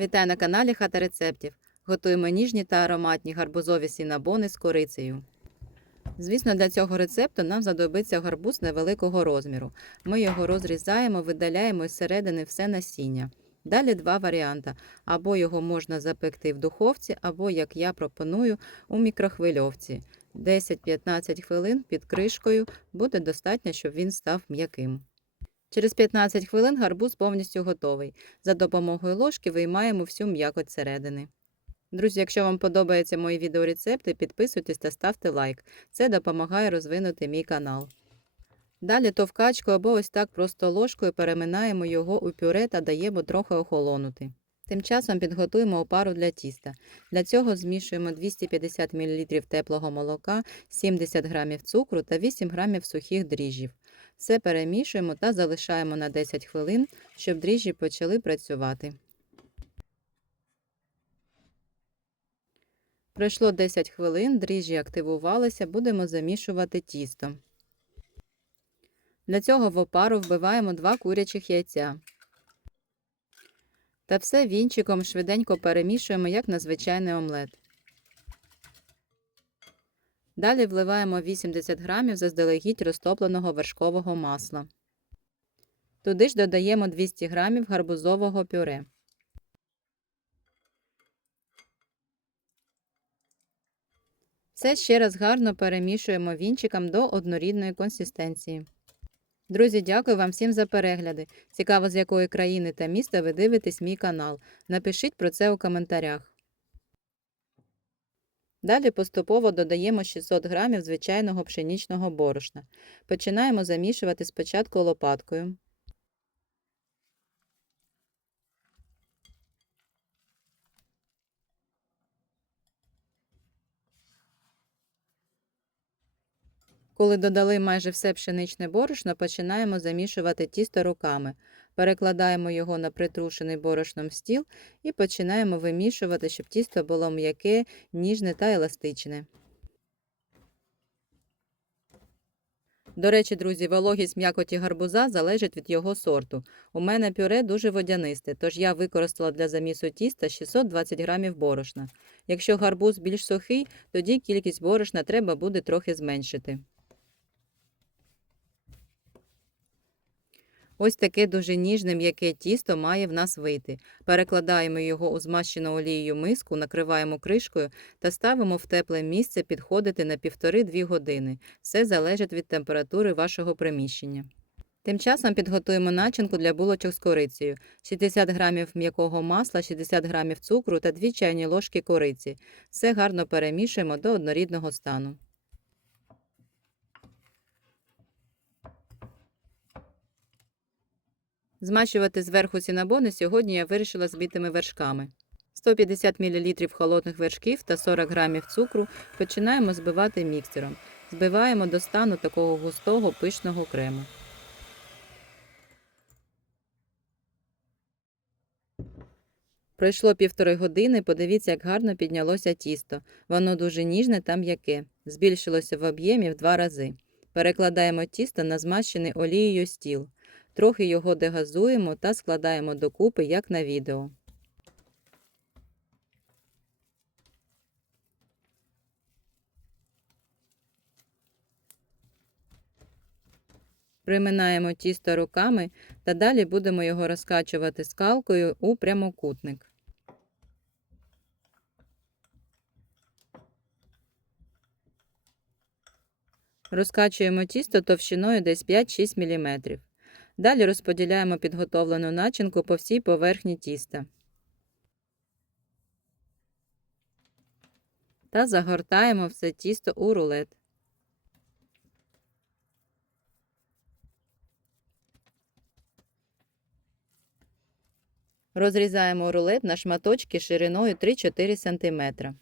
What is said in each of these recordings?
Вітаю на каналі Хата рецептів. Готуємо ніжні та ароматні гарбузові сінабони з корицею. Звісно, для цього рецепту нам знадобиться гарбуз невеликого розміру. Ми його розрізаємо, видаляємо із середини все насіння. Далі два варіанти. Або його можна запекти в духовці, або, як я пропоную, у мікрохвильовці. 10-15 хвилин під кришкою буде достатньо, щоб він став м'яким. Через 15 хвилин гарбуз повністю готовий. За допомогою ложки виймаємо всю м'якоть середини. Друзі, якщо вам подобаються мої відеорецепти, підписуйтесь та ставте лайк. Це допомагає розвинути мій канал. Далі товкачкою або ось так просто ложкою переминаємо його у пюре та даємо трохи охолонути. Тим часом підготуємо опару для тіста. Для цього змішуємо 250 мл теплого молока, 70 г цукру та 8 г сухих дріжджів. Все перемішуємо та залишаємо на 10 хвилин, щоб дріжджі почали працювати. Пройшло 10 хвилин, дріжджі активувалися, будемо замішувати тісто. Для цього в опару вбиваємо 2 курячих яйця. Та все вінчиком швиденько перемішуємо, як на звичайний омлет. Далі вливаємо 80 г заздалегідь розтопленого вершкового масла. Туди ж додаємо 200 г гарбузового пюре. Все ще раз гарно перемішуємо вінчиком до однорідної консистенції. Друзі, дякую вам всім за перегляди. Цікаво, з якої країни та міста ви дивитесь мій канал. Напишіть про це у коментарях. Далі поступово додаємо 600 г звичайного пшеничного борошна. Починаємо замішувати спочатку лопаткою. Коли додали майже все пшеничне борошно, починаємо замішувати тісто руками. Перекладаємо його на притрушений борошном стіл і починаємо вимішувати, щоб тісто було м'яке, ніжне та еластичне. До речі, друзі, вологість м'якоті гарбуза залежить від його сорту. У мене пюре дуже водянисте, тож я використала для замісу тіста 620 г борошна. Якщо гарбуз більш сухий, тоді кількість борошна треба буде трохи зменшити. Ось таке дуже ніжне м'яке тісто має в нас вийти. Перекладаємо його у змащену олією миску, накриваємо кришкою та ставимо в тепле місце підходити на 1,5–2 години. Все залежить від температури вашого приміщення. Тим часом підготуємо начинку для булочок з корицею. 60 г м'якого масла, 60 г цукру та 2 чайні ложки кориці. Все гарно перемішуємо до однорідного стану. Змащувати зверху сінабони сьогодні я вирішила збитими вершками. 150 мл холодних вершків та 40 г цукру починаємо збивати міксером. Збиваємо до стану такого густого пишного крему. Пройшло 1,5 години, подивіться, як гарно піднялося тісто. Воно дуже ніжне та м'яке. Збільшилося в об'ємі в 2 рази. Перекладаємо тісто на змащений олією стіл. Трохи його дегазуємо та складаємо докупи, як на відео. Приминаємо тісто руками та далі будемо його розкачувати скалкою у прямокутник. Розкачуємо тісто товщиною десь 5–6 мм. Далі розподіляємо підготовлену начинку по всій поверхні тіста. Та загортаємо все тісто у рулет. Розрізаємо рулет на шматочки шириною 3–4 см.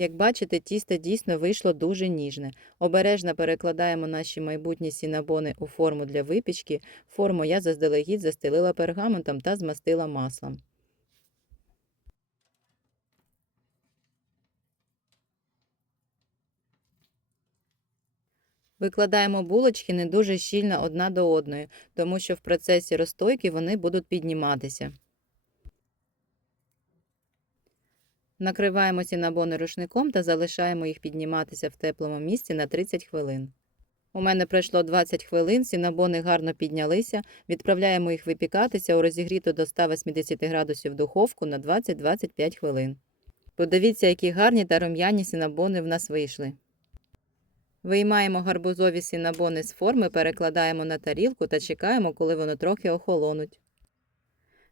Як бачите, тісто дійсно вийшло дуже ніжне. Обережно перекладаємо наші майбутні сінабони у форму для випічки. Форму я заздалегідь застелила пергаментом та змастила маслом. Викладаємо булочки не дуже щільно одна до одної, тому що в процесі розстойки вони будуть підніматися. Накриваємо сінабони рушником та залишаємо їх підніматися в теплому місці на 30 хвилин. У мене пройшло 20 хвилин, сінабони гарно піднялися, відправляємо їх випікатися у розігріту до 180 градусів духовку на 20-25 хвилин. Подивіться, які гарні та рум'яні сінабони в нас вийшли. Виймаємо гарбузові сінабони з форми, перекладаємо на тарілку та чекаємо, коли вони трохи охолонуть.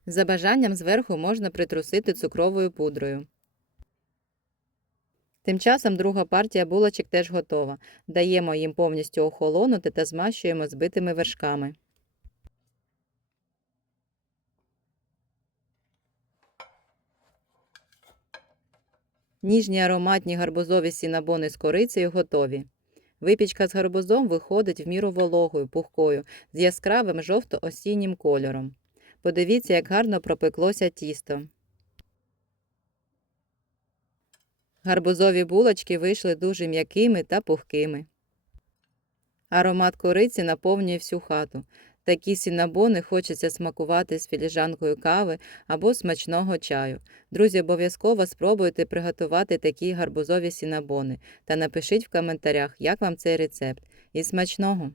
За бажанням зверху можна притрусити цукровою пудрою. Тим часом друга партія булочок теж готова. Даємо їм повністю охолонути та змащуємо збитими вершками. Ніжні ароматні гарбузові сінабони з корицею готові. Випічка з гарбузом виходить в міру вологою, пухкою, з яскравим жовто-осіннім кольором. Подивіться, як гарно пропеклося тісто. Гарбузові булочки вийшли дуже м'якими та пухкими. Аромат кориці наповнює всю хату. Такі сінабони хочеться смакувати з філіжанкою кави або смачного чаю. Друзі, обов'язково спробуйте приготувати такі гарбузові сінабони та напишіть в коментарях, як вам цей рецепт. І смачного!